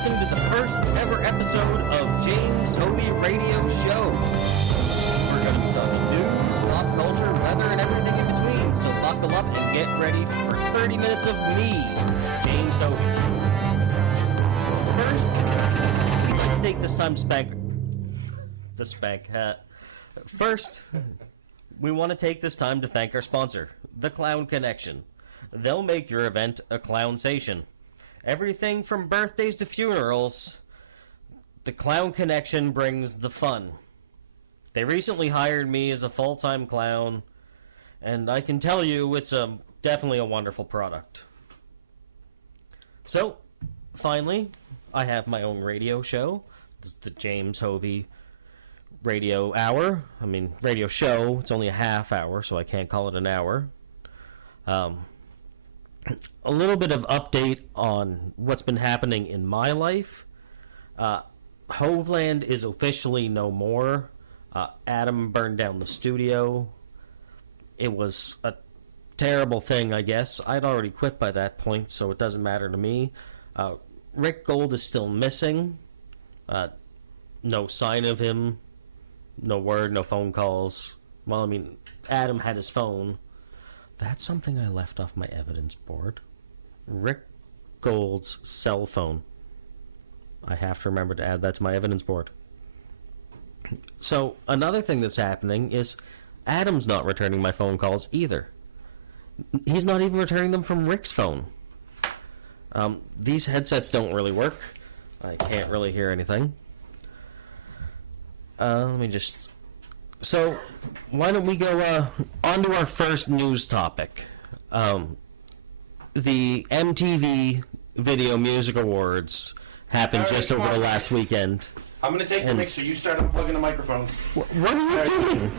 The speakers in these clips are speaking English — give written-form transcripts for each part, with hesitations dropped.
listening to the first ever episode of James Hovey Radio Show. We're going to be talking news, pop culture, weather, and everything in between. So buckle up and get ready for 30 minutes of me, James Hovey. First, we'd like to take this time to spank hat. First, we want to take this time to thank our sponsor, The Clown Connection. They'll make your event a clown-sation. Everything from birthdays to funerals, The Clown Connection brings the fun. They recently hired me as a full-time clown, and I can tell you it's definitely a wonderful product. So, finally, I have my own radio show. It's the James Hovey Radio Hour. I mean, radio show. It's only a half hour, so I can't call it an hour. A little bit of update on what's been happening in my life. HoveLand is officially no more. Adam burned down the studio. It was a terrible thing, I guess. I'd already quit by that point, so it doesn't matter to me. Rick Gold is still missing. No sign of him. No word, no phone calls. Well, I mean, Adam had his phone. That's something I left off my evidence board. Rick Gold's cell phone. I have to remember to add that to my evidence board. So, another thing that's happening is Adam's not returning my phone calls either. He's not even returning them from Rick's phone. These headsets don't really work. I can't really hear anything. Let me just... So, why don't we go on to our first news topic. The MTV Video Music Awards happened just over the last weekend. I'm going to take the mixer. You start unplugging the microphone. What are you doing?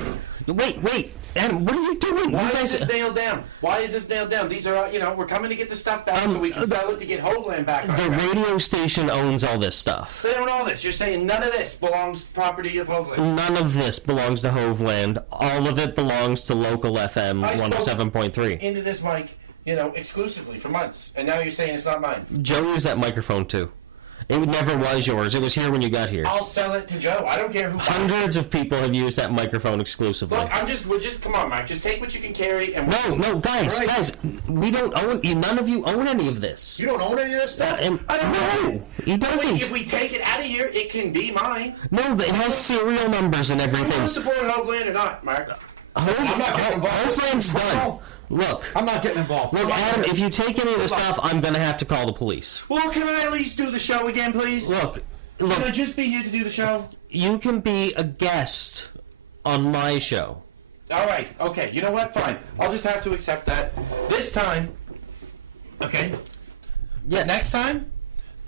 Wait, Adam, what are you doing? Why is this nailed down? These are, we're coming to get the stuff back so we can sell it to get HoveLand back on track. The radio station owns all this stuff. They own all this. You're saying none of this belongs to property of HoveLand? None of this belongs to HoveLand. All of it belongs to local FM 107.3. Into this mic, exclusively for months. And now you're saying it's not mine. Joe used that microphone too. It never was yours. It was here when you got here. I'll sell it to Joe. I don't care who. Hundreds of people have used that microphone exclusively. Look, come on, Mike. Just take what you can carry and... No, guys, we don't own... None of you own any of this. You don't own any of this stuff? I don't know. No, he doesn't. If we take it out of here, it can be mine. No, it has serial numbers and everything. Do you want to support HoveLand or not, Mark? I'm not getting involved. HoveLand's done. Look. I'm not getting involved. Look, Adam, if you take any of the stuff, I'm going to have to call the police. Well, can I at least do the show again, please? Look. Can I just be here to do the show? You can be a guest on my show. All right. Okay. You know what? Fine. I'll just have to accept that. This time. Okay. Yeah. Next time,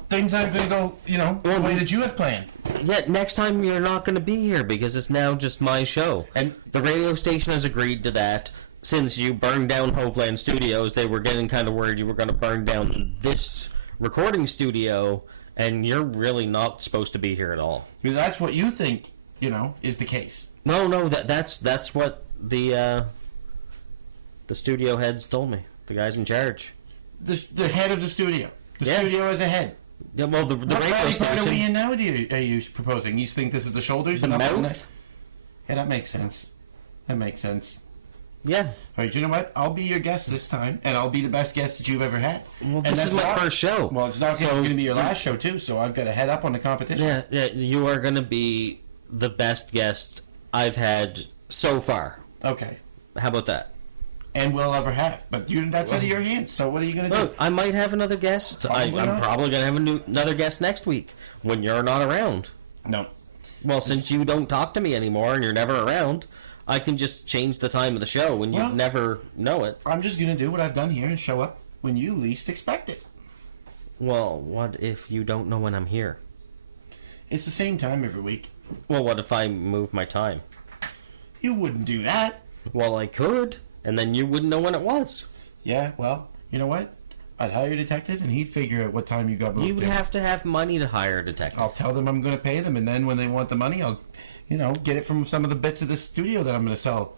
things aren't going to go, the way that you have planned. Yeah, next time you're not going to be here because it's now just my show. And the radio station has agreed to that. Since you burned down HoveLand Studios, they were getting kind of worried you were going to burn down this recording studio, and you're really not supposed to be here at all. That's what you think, is the case. No, that's what the studio heads told me. The guys in charge. The head of the studio. The studio is a head. Yeah, well, the radio station. What are we in now? Are you proposing? You think this is the shoulders? The mouth? Yeah, that makes sense. Yeah. All right, you know what? I'll be your guest this time, and I'll be the best guest that you've ever had. Well, this is my first show. Well, it's not going to be your last show, too, so I've got to head up on the competition. Yeah, you are going to be the best guest I've had so far. Okay. How about that? And will ever have. But that's out of your hands, so what are you going to do? I might have another guest. I'm probably going to have another guest next week when you're not around. No. Well, since you don't talk to me anymore and you're never around... I can just change the time of the show when you never know it. I'm just going to do what I've done here and show up when you least expect it. Well, what if you don't know when I'm here? It's the same time every week. Well, what if I move my time? You wouldn't do that. Well, I could, and then you wouldn't know when it was. Yeah, well, you know what? I'd hire a detective, and he'd figure out what time you got moved You'd have to have money to hire a detective. I'll tell them I'm going to pay them, and then when they want the money, I'll... get it from some of the bits of the studio that I'm going to sell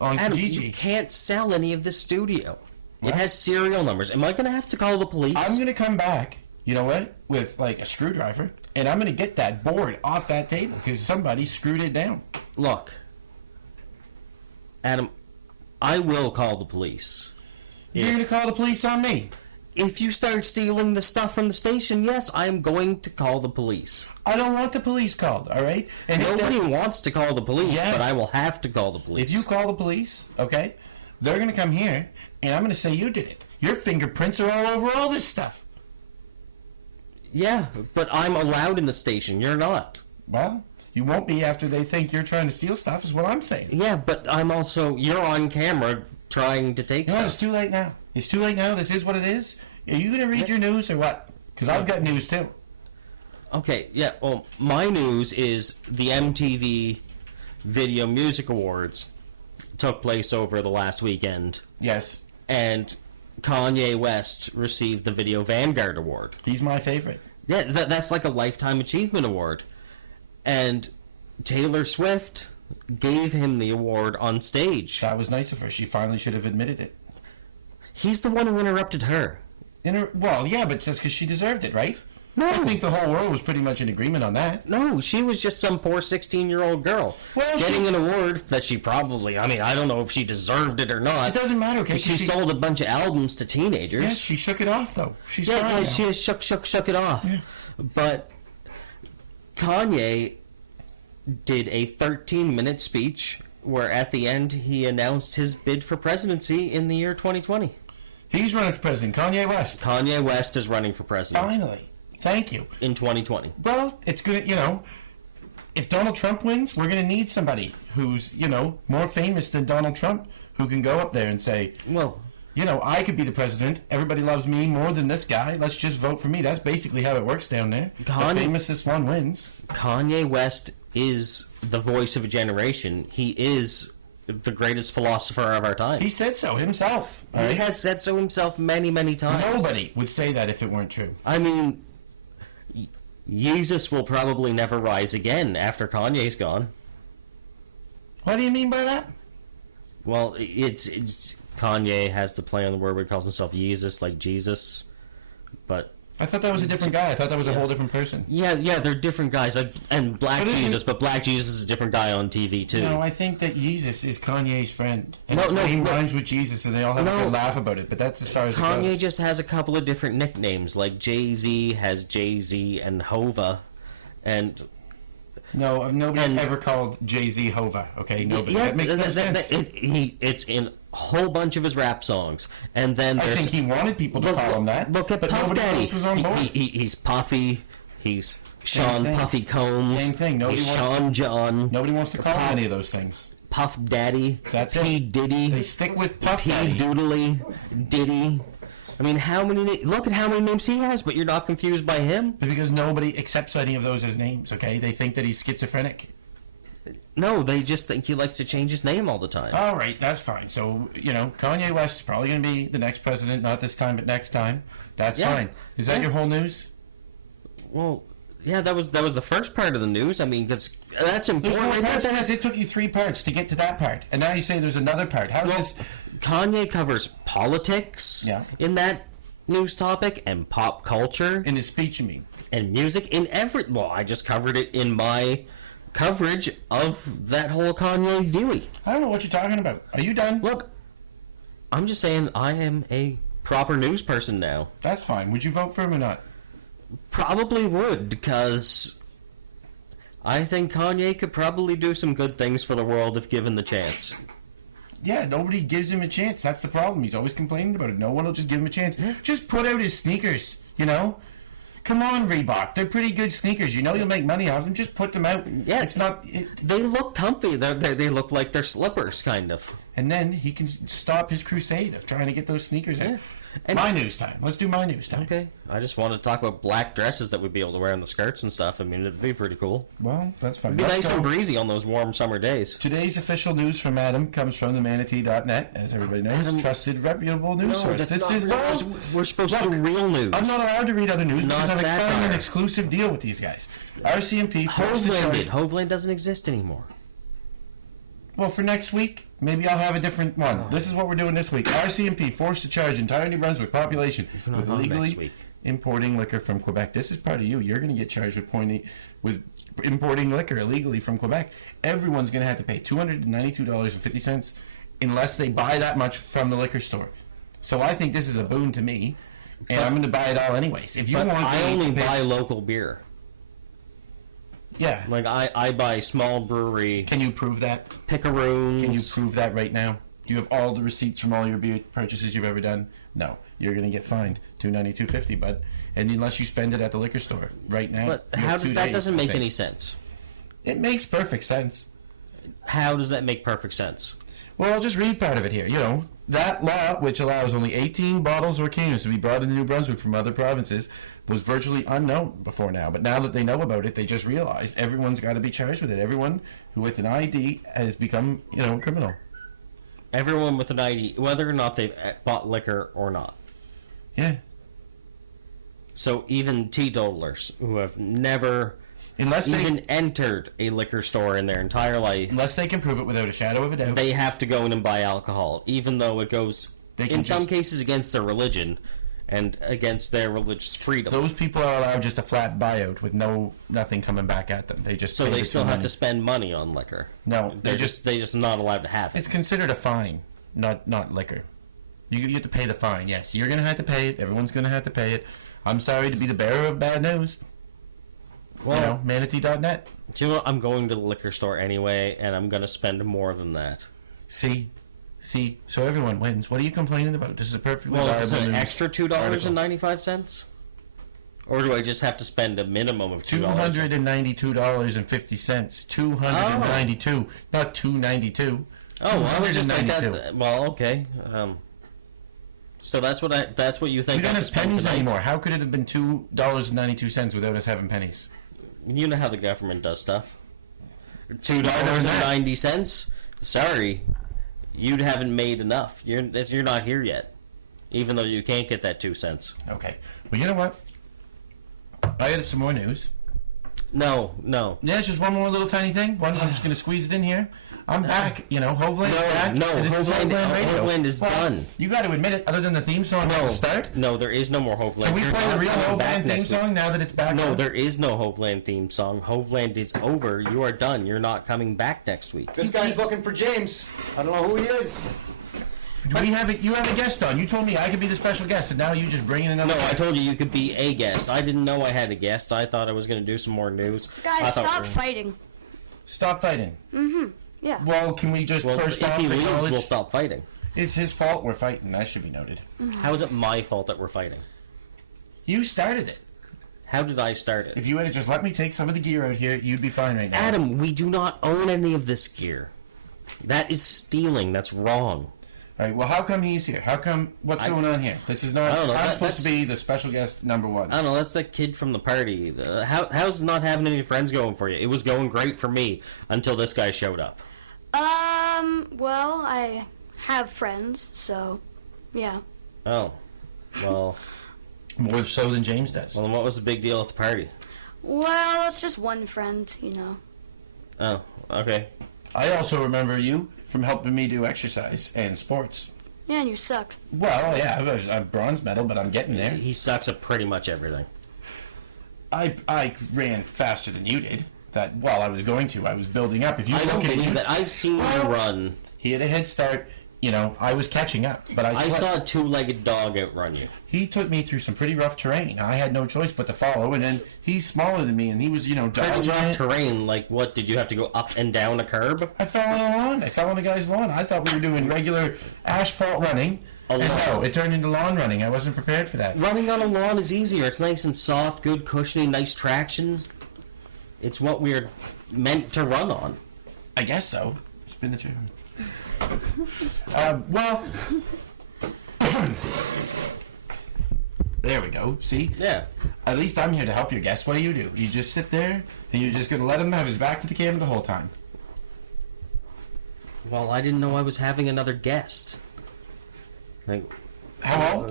on Adam, Kijiji. You can't sell any of the studio. What? It has serial numbers. Am I going to have to call the police? I'm going to come back, you know what, with like a screwdriver, and I'm going to get that board off that table because somebody screwed it down. Look, Adam, I will call the police. You're going to call the police on me. If you start stealing the stuff from the station, yes, I am going to call the police. I don't want the police called, all right? And Nobody wants to call the police, Yeah. but I will have to call the police. if you call the police, okay, they're going to come here, and I'm going to say you did it. Your fingerprints are all over all this stuff. Yeah, but I'm allowed in the station. You're not. Well, you won't be after they think you're trying to steal stuff, is what I'm saying. Yeah, but I'm also... You're on camera trying to take You know what? It's stuff. too late now. It's too late now. This is what it is. Are you going to read your news or what? Because I've got news too. Okay, yeah, well, my news is the MTV Video Music Awards took place over the last weekend, Yes. and Kanye West received the Video Vanguard Award. He's my favorite. Yeah, that's like a Lifetime Achievement Award. And Taylor Swift gave him the award on stage. That was nice of her. She finally should have admitted it. He's the one who interrupted her. Well, yeah, but just because she deserved it, right? No. I think the whole world was pretty much in agreement on that. No, she was just some poor 16-year-old girl Well, getting an award that she probably... I mean, I don't know if she deserved it or not. It doesn't matter, okay? She sold a bunch of albums to teenagers. Yes, she shook it off, though. She's Yeah, fine yeah, now. she has shook it off. Yeah. But Kanye did a 13-minute speech where at the end he announced his bid for presidency in the year 2020. He's running for president. Kanye West. Kanye West is running for president Finally. Thank you. in 2020. Well, it's going to, if Donald Trump wins, we're going to need somebody who's, more famous than Donald Trump who can go up there and say, Well, I could be the president. Everybody loves me more than this guy. Let's just vote for me. That's basically how it works down there. The famousest one wins. Kanye West is the voice of a generation. He is the greatest philosopher of our time. He said so himself. all He right? has said so himself many, many times. Nobody would say that if it weren't true. I mean, Jesus will probably never rise again after Kanye's gone. What do you mean by that? Well, it's Kanye has the play on the word where he calls himself Jesus, like Jesus. But I thought that was a different guy. I thought that was a whole different person. yeah, they're different guys. Like, and Black But isn't- Jesus, but Black Jesus is a different guy on TV too. No, I think that Jesus is Kanye's friend. And No, his no, name no. rhymes with Jesus, and they all have a No. good laugh about it. But that's as far as it Kanye goes. just has a couple of different nicknames, like Jay-Z has Jay-Z and Hova, and No, nobody's And- ever called Jay-Z Hova, okay? Nobody. yeah, that makes no sense. it's in a whole bunch of his rap songs, and then I there's think he wanted people to call him that. Look at but Puff nobody Daddy. else was on board. He's Puffy. He's Sean thing. Puffy Combs. Same thing. Nobody He's wants- Sean John. Nobody wants to call him any of those things. Puff Daddy. That's P it. Diddy. They stick with Puff P Daddy. Doodly. Diddy. I mean, look at how many names he has, but you're not confused by him? Because nobody accepts any of those as names, okay? They think that he's schizophrenic. No, they just think he likes to change his name all the time. All right, that's fine. So, Kanye West is probably going to be the next president, not this time, but next time. That's Yeah. fine. Is that Yeah. your whole news? Well, yeah, that was the first part of the news. I mean, because that's There's important. more parts to this. It took you 3 parts to get to that part. And now you say there's another part. How is Well, this... Kanye covers politics Yeah. in that news topic, and pop culture, In his speech, you mean? and music in every. Well, I just covered it in my coverage of that whole Kanye Dewey. I don't know what you're talking about. Are you done? Look, I'm just saying I am a proper news person now. That's fine. Would you vote for him or not? Probably would, because I think Kanye could probably do some good things for the world if given the chance. Yeah, nobody gives him a chance. That's the problem. He's always complaining about it. No one will just give him a chance. Just put out his sneakers, Come on, Reebok. They're pretty good sneakers. You'll make money off them. Just put them out. Yeah. It's not... They look comfy. They look like they're slippers, kind of. And then he can stop his crusade of trying to get those sneakers out. Yeah. And- My news time. Let's do my news time. Okay. I just wanted to talk about black dresses that we'd be able to wear on the skirts and stuff. I mean, it'd be pretty cool. Well, that's fine. It'd be Let's nice and go. breezy on those warm summer days. Today's official news from Adam comes from themanatee.net, as everybody knows. Adam- Trusted, reputable news source. We're supposed to do real news. I'm not allowed to read other news Not because I'm signing satire. an exclusive deal with these guys. RCMP forced to HoveLand charge... did. HoveLand doesn't exist anymore. Well, for next week, maybe I'll have a different one. This is what we're doing this week. RCMP forced to charge entire New Brunswick population not with on illegally next week. importing liquor from Quebec. This is part of you. You're going to get charged with importing liquor illegally from Quebec. Everyone's going to have to pay $292.50 unless they buy that much from the liquor store. So I think this is a boon to me, and I'm going to buy it all anyways. If you want, I only buy local beer. Yeah. Like I buy small brewery. Can you prove that? Pickaroons. Can you prove that right now? Do you have all the receipts from all your beer purchases you've ever done? No. You're going to get fined $292.50, bud. And unless you spend it at the liquor store right now. But you have 2 that days, doesn't I make think. any sense. It makes perfect sense. How does that make perfect sense? Well, I'll just read part of it here. You know, that law, which allows only 18 bottles or cans to be brought into New Brunswick from other provinces, was virtually unknown before now. But now that they know about it, they just realized everyone's got to be charged with it. Everyone who with an ID has become, criminal. Everyone with an ID, whether or not they've bought liquor or not. Yeah. So even teetotalers who have never Unless even entered a liquor store in their entire life, they can prove it without a shadow of a doubt. they have to go in and buy alcohol, even though it goes, in some cases, against their religion and against their religious freedom. Those people are allowed just a flat buyout with nothing coming back at them. They just So pay they the still 2 have money. to spend money on liquor. No, They're just not allowed to have it. It's considered a fine, not liquor. You have to pay the fine. Yes, you're going to have to pay it. Everyone's going to have to pay it. I'm sorry to be the bearer of bad news. Well, manatee.net. do you know what? I'm going to the liquor store anyway, and I'm going to spend more than that. See, so everyone wins. What are you complaining about? This is a perfectly Well, is it viable an news extra $2.95? Or do I just have to spend a minimum of $2? $292.50. $292, not $292. Oh, I was just like $292. that. Well, okay. So that's what you think. We don't I have spend pennies tonight? anymore. How could it have been $2.92 without us having pennies? You know how the government does stuff. $2.90. Sorry, you haven't made enough. You're not here yet, even though you can't get that 2 cents. Okay. Well, you know what? I had some more news. No. Yeah, it's just one more little tiny thing. I'm just going to squeeze it in here. I'm back. HoveLand is back. No, And this is HoveLand Radio. HoveLand is done. You got to admit it. Other than the theme song at the start, No, there is no more HoveLand. can we You're play the not real coming back HoveLand theme next week. song now that it's back? No, on? there is no HoveLand theme song. HoveLand is over. You are done. You're not coming back next week. This guy's looking for James. I don't know who he is. You have a guest on. You told me I could be the special guest, and now you just bring in another. No, I guest. told you could be a guest. I didn't know I had a guest. I thought I was going to do some more news. Guys, stop fighting. Stop fighting. Yeah. Well, can we just Well, first if off he leaves, acknowledge we'll stop fighting. it's his fault we're fighting? That should be noted. How is it my fault that we're fighting? You started it. How did I start it? If you had just let me take some of the gear out here, you'd be fine right now. Adam, we do not own any of this gear. That is stealing. That's wrong. All right. Well, how come he's here? How come? What's going on here? This is not. I don't know, I'm that- supposed to that's- be the special guest number one. I don't know. That's the kid from the party. How's not having any friends going for you? It was going great for me until this guy showed up. Well, I have friends, so, yeah. Oh. Well, More so than James does. then what was the big deal at the party? Well, it's just one friend, Oh, okay. I also remember you from helping me do exercise and sports. Yeah, and you sucked. Well, yeah, I'm bronze medal, but I'm getting there. He sucks at pretty much everything. I ran faster than you did. I was going to. I was building up. If you I don't look at believe you, that. I've seen you run. he had a head start. I was catching up, but I saw a two-legged dog outrun you. he took me through some pretty rough terrain. I had no choice but to follow, and then he's smaller than me, and he was, Pretty dodging rough it. terrain. Like, what, did you have to go up and down a curb? I fell on a lawn. I fell on a guy's lawn. I thought we were doing regular asphalt running. And lawn. no, it turned into lawn running. I wasn't prepared for that. Running on a lawn is easier. It's nice and soft, good cushioning, nice traction. It's what we're meant to run on. I guess so. Spin the chair. Well, there we go. See? Yeah. At least I'm here to help your guest. What do? You just sit there, and you're just going to let him have his back to the camera the whole time. Well, I didn't know I was having another guest. Like, How?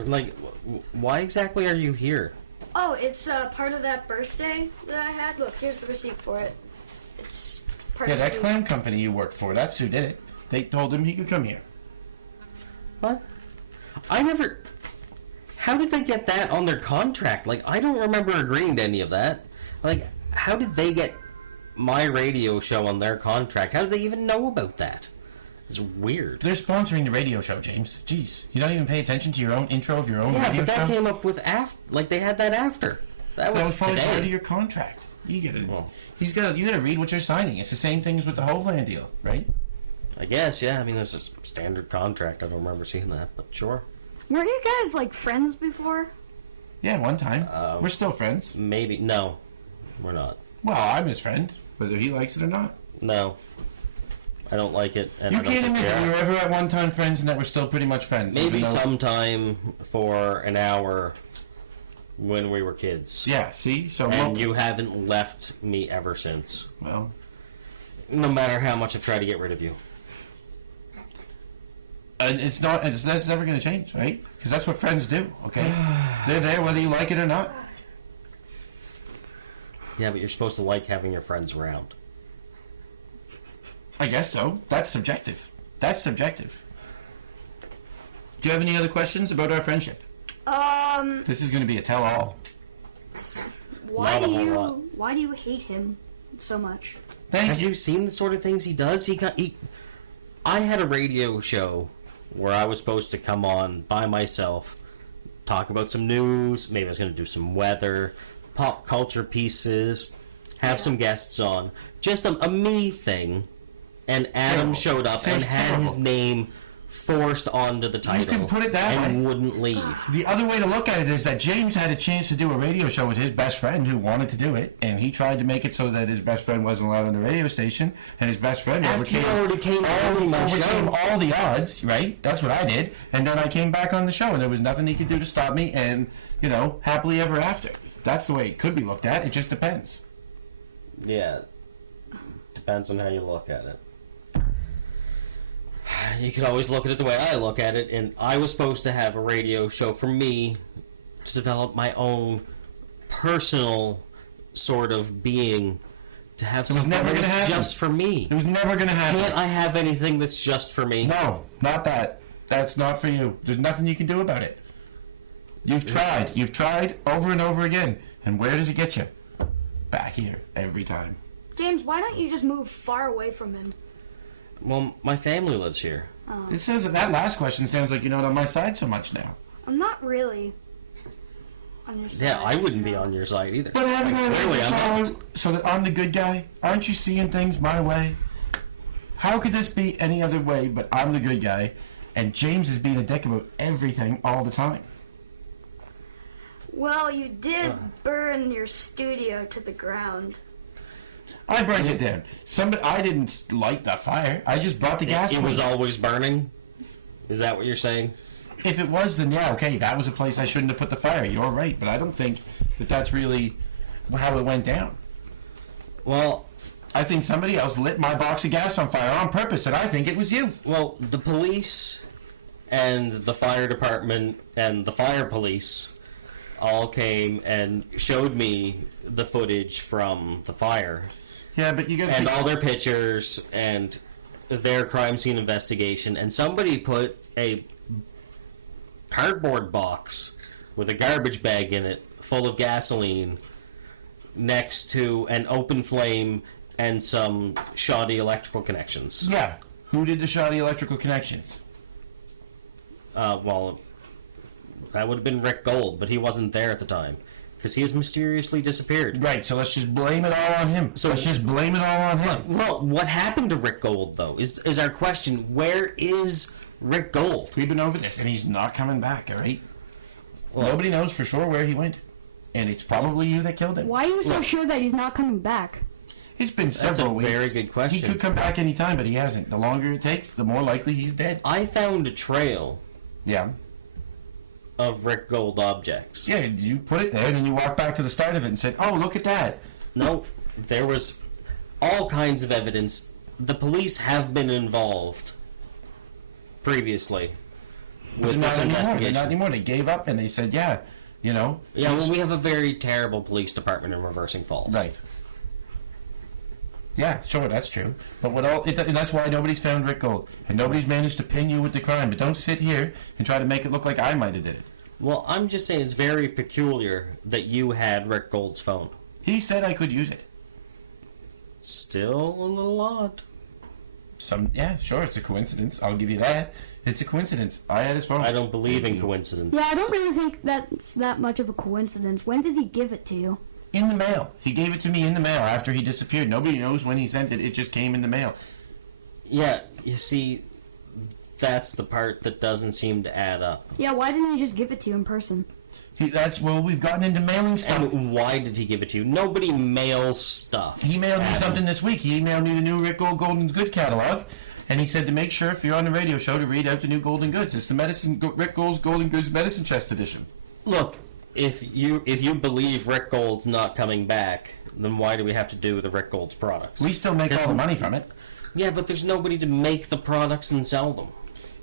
why exactly are you here? Oh, it's part of that birthday that I had. Look, here's the receipt for it. It's part Yeah, of that the... clam company you worked for, that's who did it. They told him he could come here. What? I never... How did they get that on their contract? Like, I don't remember agreeing to any of that. Like, how did they get my radio show on their contract? How did they even know about that? It's weird. They're sponsoring the radio show, James. Jeez, you don't even pay attention to your own intro of your own Yeah, radio but that show? came up with after. Like, they had that after. That was probably today. part of your contract. You get it. Well, You gotta read what you're signing. It's the same thing as with the HoveLand deal, right? I guess, yeah. I mean, there's a standard contract. I don't remember seeing that, but sure. Weren't you guys like friends before? Yeah, one time. We're still friends. Maybe. No, we're not. Well, I'm his friend, whether he likes it or not. No. I don't like it. And You I don't can't think admit we that we are. were ever at one time friends and that we're still pretty much friends. Maybe even though- sometime for an hour when we were kids. Yeah, see? So, And you haven't left me ever since. well, No matter how much I've tried to get rid of you. and that's never going to change, right? Because that's what friends do, okay? They're there whether you like it or not. Yeah, but you're supposed to like having your friends around. I guess so. That's subjective. That's subjective. Do you have any other questions about our friendship? This is going to be a tell-all. Why Not a do whole you lot. why do you hate him so much? Thank Have you. you seen the sort of things he does? I had a radio show where I was supposed to come on by myself, talk about some news, maybe I was going to do some weather, pop culture pieces, have some guests on. Just a me thing. And Adam Terrible. showed up and Sounds had his terrible. name forced onto the title. can put it that and way. wouldn't leave. The other way to look at it is that James had a chance to do a radio show with his best friend who wanted to do it, and he tried to make it so that his best friend wasn't allowed on the radio station, and his best friend After he already came on my overcame show. all the odds, right? That's what I did, and then I came back on the show, and there was nothing he could do to stop me, and, happily ever after. That's the way it could be looked at. It just depends. Yeah. Depends on how you look at it. You could always look at it the way I look at it, and I was supposed to have a radio show for me to develop my own personal sort of being, to have It was something never gonna that's happen. just for me. It was never going to happen. Can't I have anything that's just for me? No, not that. That's not for you. There's nothing you can do about it. You've tried. You've tried over and over again. And where does it get you? Back here, every time. James, why don't you just move far away from him? Well, my family lives here. It says that last question sounds like you're not on my side so much now. I'm not really on your side. Yeah, I wouldn't be on your side either. But haven't I Clearly, I'm let not. you so that I'm the good guy? Aren't you seeing things my way? How could this be any other way but I'm the good guy and James is being a dick about everything all the time? Well, you did burn your studio to the ground. I burned it down. I didn't light the fire. I just brought the gas. It was always burning? Is that what you're saying? If it was, then yeah, okay, that was a place I shouldn't have put the fire. You're right, but I don't think that that's really how it went down. Well, I think somebody else lit my box of gas on fire on purpose, and I think it was you. Well, the police and the fire department and the fire police all came and showed me the footage from the fire Yeah, but you got and to all their pictures and their crime scene investigation, and somebody put a cardboard box with a garbage bag in it full of gasoline next to an open flame and some shoddy electrical connections. Yeah. Who did the shoddy electrical connections? Well, that would have been Rick Gold, but he wasn't there at the time because he has mysteriously disappeared. Right, so let's just blame it all on him. So- let's just blame it all on him. Well, what happened to Rick Gold, though, is our question. Where is Rick Gold? We've been over this, and he's not coming back, all right? Well- Nobody knows for sure where he went. And it's probably you that killed him. Why are you so Look. sure that he's not coming back? It's been a several weeks. very good question. He could come back any time, but he hasn't. The longer it takes, the more likely he's dead. I found a trail Yeah. of Rick Gold objects. Yeah, you put it there, and then you walk back to the start of it and said, oh, look at that. No, there was all kinds of evidence. The police have been involved previously with They're this not anymore. They're investigation. not anymore. They gave up, and they said, yeah, Yeah, he's- well, we have a very terrible police department in Reversing Falls. Right. Yeah, sure, that's true. But and that's why nobody's found Rick Gold, and nobody's managed to pin you with the crime. But don't sit here and try to make it look like I might have did it. Well, I'm just saying it's very peculiar that you had Rick Gold's phone. He said I could use it. Still a little odd. Yeah, sure, it's a coincidence. I'll give you that. It's a coincidence. I had his phone. I don't believe in coincidence. Yeah, I don't really think that's that much of a coincidence. When did he give it to you? In the mail. He gave it to me in the mail after he disappeared. Nobody knows when he sent it. It just came in the mail. Yeah, you see, that's the part that doesn't seem to add up. Yeah, why didn't he just give it to you in person? We've gotten into mailing stuff. And why did he give it to you? Nobody mails stuff. He mailed me Adam. something this week. He emailed me the new Rick Gold Golden Good catalog, and he said to make sure if you're on the radio show to read out the new Golden Goods. It's the Rick Gold's Golden Goods Medicine Chest Edition. Look, if you believe Rick Gold's not coming back, then why do we have to do the Rick Gold's products? We still make all the money from it. Yeah, but there's nobody to make the products and sell them.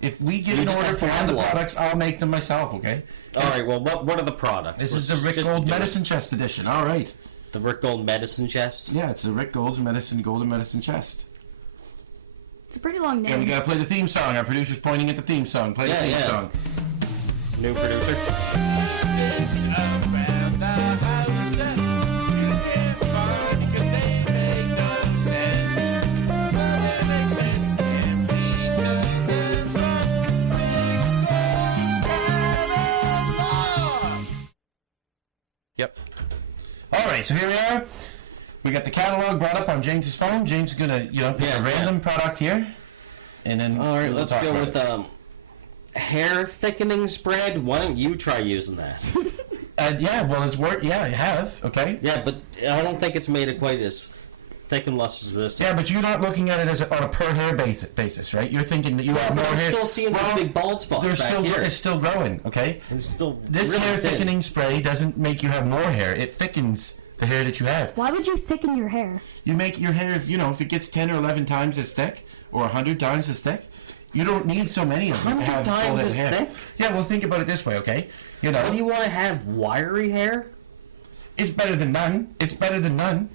If we get We an just order have for all the catalogs. products, I'll make them myself, okay? All right, well, what are the products? This is Let's the Rick just Gold do it. Medicine Chest Edition. All right. The Rick Gold Medicine Chest? Yeah, it's the Rick Gold's Golden Medicine Chest. It's a pretty long Yeah, we name. gotta play the theme song. Our producer's pointing at the theme song. Play the theme Yeah. song. New producer? Around the house that you can't find 'cause they make no sense. But they make sense and reason and from Rick Gold's catalog. Yep. All right, so here we are. We got the catalog brought up on James's phone. James is gonna, pick Yeah, a random product here, and then All right, we'll let's talk go about with it. hair thickening spread. Why don't you try using that? Yeah, well, it's work. Yeah, I have. Okay. Yeah, but I don't think it's made it quite as thick and lush as this. Yeah, but you're not looking at it as on a per hair basis, right? You're thinking that you have but more I'm hair. still seeing those big bald spots They're back still, here. It's still growing. Okay. It's still This really hair thin. thickening spray doesn't make you have more hair. It thickens the hair that you have. Why would you thicken your hair? You make your hair, if it gets 10 or 11 times as thick, or 100 times as thick, you don't need so many of them to 100 have full times head as of hair. thick? Yeah, well, think about it this way, okay? What do you want to have? Wiry hair? It's better than none. It's better than none.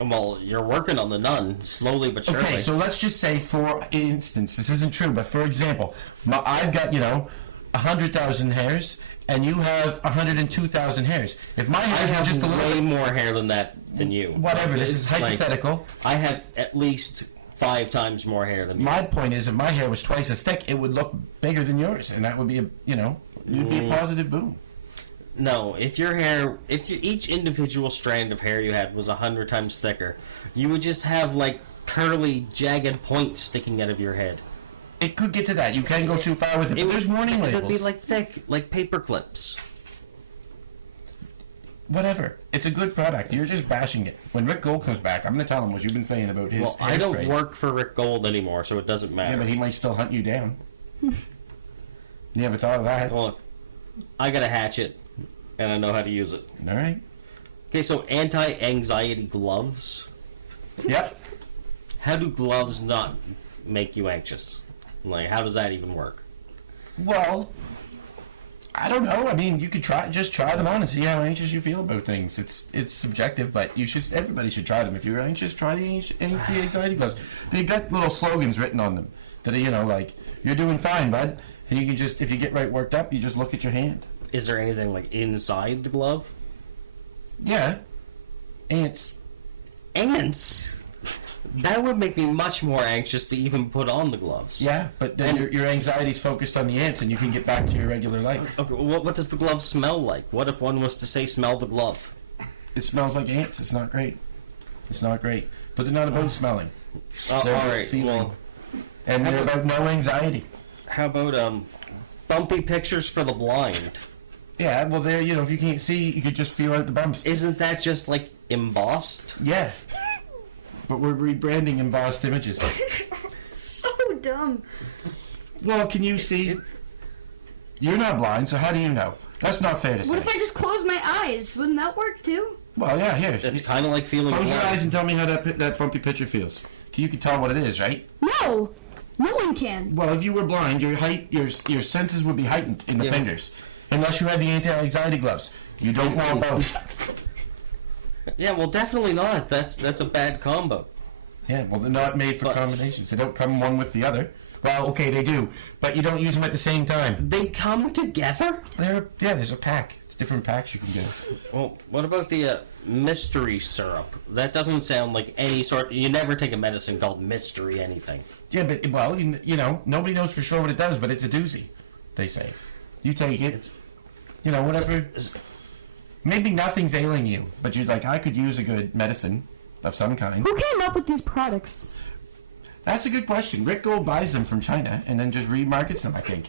Well, you're working on the none, slowly but surely. Okay, so let's just say, for instance, this isn't true, but for example, I've got, 100,000 hairs, and you have 102,000 hairs. If my I hairs were have just a way little... more hair than that than you. Whatever, this is Like, hypothetical. I have at least 5 times more hair than you. My point is, if my hair was twice as thick, it would look bigger than yours, and that would be it'd be a positive boom. No, if each individual strand of hair you had was 100 times thicker, you would just have like curly, jagged points sticking out of your head. It could get to that. You can go too far with it. But there's warning It labels. would be like thick, like paper clips. Whatever. It's a good product. You're just bashing it. When Rick Gold comes back, I'm going to tell him what you've been saying about his Well, hair I don't sprays. work for Rick Gold anymore, so it doesn't matter. Yeah, but he might still hunt you down. You ever thought of that? Well, look, I got a hatchet, and I know how to use it. All right. Okay, so anti-anxiety gloves. Yep. How do gloves not make you anxious? Like, how does that even work? Well, I don't know. I mean, you could just try them on and see how anxious you feel about things. It's subjective, but everybody should try them. If you're anxious, try the anti-anxiety gloves. They've got little slogans written on them that are, like, you're doing fine, bud. And you can just, if you get right worked up, you just look at your hand. Is there anything, like, inside the glove? Yeah. Ants. Ants? That would make me much more anxious to even put on the gloves. Yeah, but then your anxiety's focused on the ants and you can get back to your regular life. Okay, what does the glove smell like? What if one was to say, smell the glove? It smells like ants. It's not great. It's not great. But they're not about smelling. All They're about right, feeling. well, And they're about no anxiety. how about, bumpy pictures for the blind? Yeah, well, there, if you can't see, you could just feel out the bumps. Isn't that just, like, embossed? Yeah. But we're rebranding embossed images. So dumb. Well, can you see? You're not blind, so how do you know? That's not fair to say. What if I just close my eyes? Wouldn't that work too? Well, yeah, here. It's kind of like feeling Close your blind. eyes and tell me how that bumpy picture feels. You can tell what it is, right? No! No one can. Well, if you were blind, your senses would be heightened in the Yeah. fingers. Unless you had the anti-anxiety gloves. You don't want both. Yeah, well, definitely not. That's a bad combo. Yeah, well, they're not made for combinations. They don't come one with the other. Well, okay, they do, but you don't use them at the same time. They come together? There's a pack. It's different packs you can get. Well, what about the mystery syrup? That doesn't sound like any sort. You never take a medicine called mystery anything. Yeah, but, well, you know, nobody knows for sure what it does, but it's a doozy, they say. You take it, you know, whatever. Maybe nothing's ailing you, but you're like, I could use a good medicine of some kind. Who came up with these products? That's a good question. Rick Gold buys them from China and then just remarkets them, I think.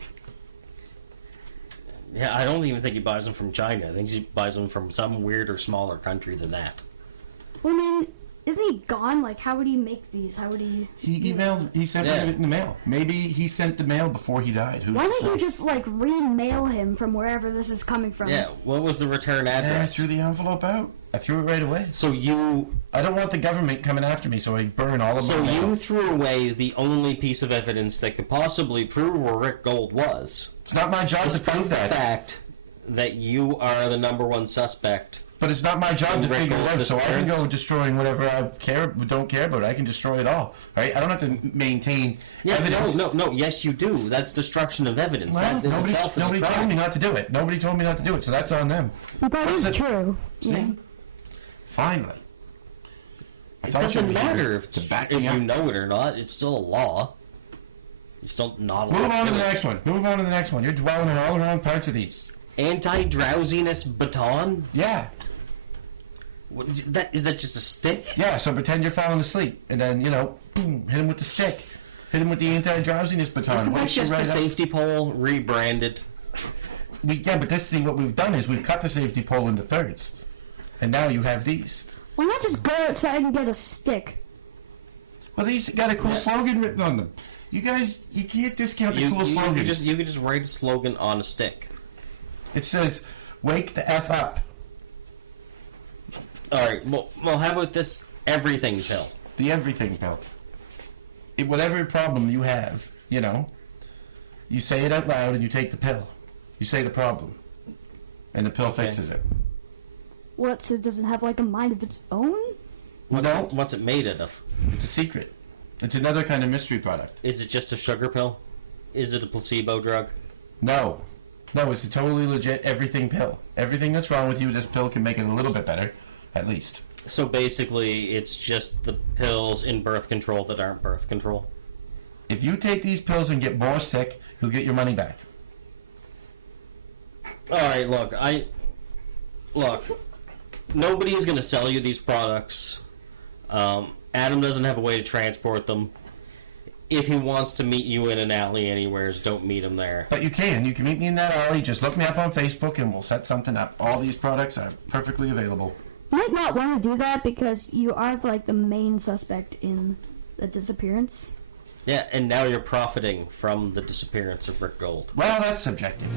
Yeah, I don't even think he buys them from China. I think he buys them from some weirder, smaller country than that. Well, I mean, isn't he gone? Like, how would he make these? How would he... He sent it in the mail. Maybe he sent the mail before he died. Who's Why to don't say? you just, like, re-mail him from wherever this is coming from? Yeah, what was the return I address? threw the envelope out. I threw it right away. So you I don't want the government coming after me, so I burn all of my mail. you threw away the only piece of evidence that could possibly prove where Rick Gold was. It's not my job to Despite prove the that. fact that you are the number one suspect. But it's not my job to Rick figure it out, Gold's so I can disappearance. go destroying whatever I don't care about. I can destroy it all, right? I don't have to maintain evidence. No, yes you do. That's destruction of evidence. Well, that in nobody itself is a told crime. me not to do it. Nobody told me not to do it, so that's on them. But that is That's it. true. See? Yeah. Finally. I It thought doesn't you were here matter if to back if me you up. know it or not. It's still a law. You still not allowed Move on to do the it. next one. Move on to the next one. You're dwelling in all the wrong parts of these. Anti-drowsiness baton. Yeah. What, is that just a stick? Yeah, so pretend you're falling asleep, and then, you know, boom, hit him with the stick. Hit him with the anti-drowsiness baton. Isn't that Wakes you just the right up. safety pole rebranded? Yeah, but see, what we've done is we've cut the safety pole into thirds. And now you have these. Why not just go outside and get a stick? Well, these got a cool slogan written on them. You guys, you can't discount the You, cool you, slogans. you could just write a slogan on a stick. It says, wake the F up. Alright, well, how about this everything pill? The everything pill. Whatever problem you have, you know, you say it out loud and you take the pill. You say the problem. And the pill fixes it. What, so it doesn't have, like, a mind of its own? What's it made out of? It's a secret. It's another kind of mystery product. Is it just a sugar pill? Is it a placebo drug? No. No, it's a totally legit everything pill. Everything that's wrong with you, this pill can make it a little bit better, at least. So basically, it's just the pills in birth control that aren't birth control. If you take these pills and get more sick, you'll get your money back. Alright, look, nobody's going to sell you these products. Adam doesn't have a way to transport them. If he wants to meet you in an alley anywheres, don't meet him there. But you can. You can meet me in that alley. Just look me up on Facebook and we'll set something up. All these products are perfectly available. You might not want to do that because you are, like, the main suspect in the disappearance. Yeah, and now you're profiting from the disappearance of Rick Gold. Well, that's subjective.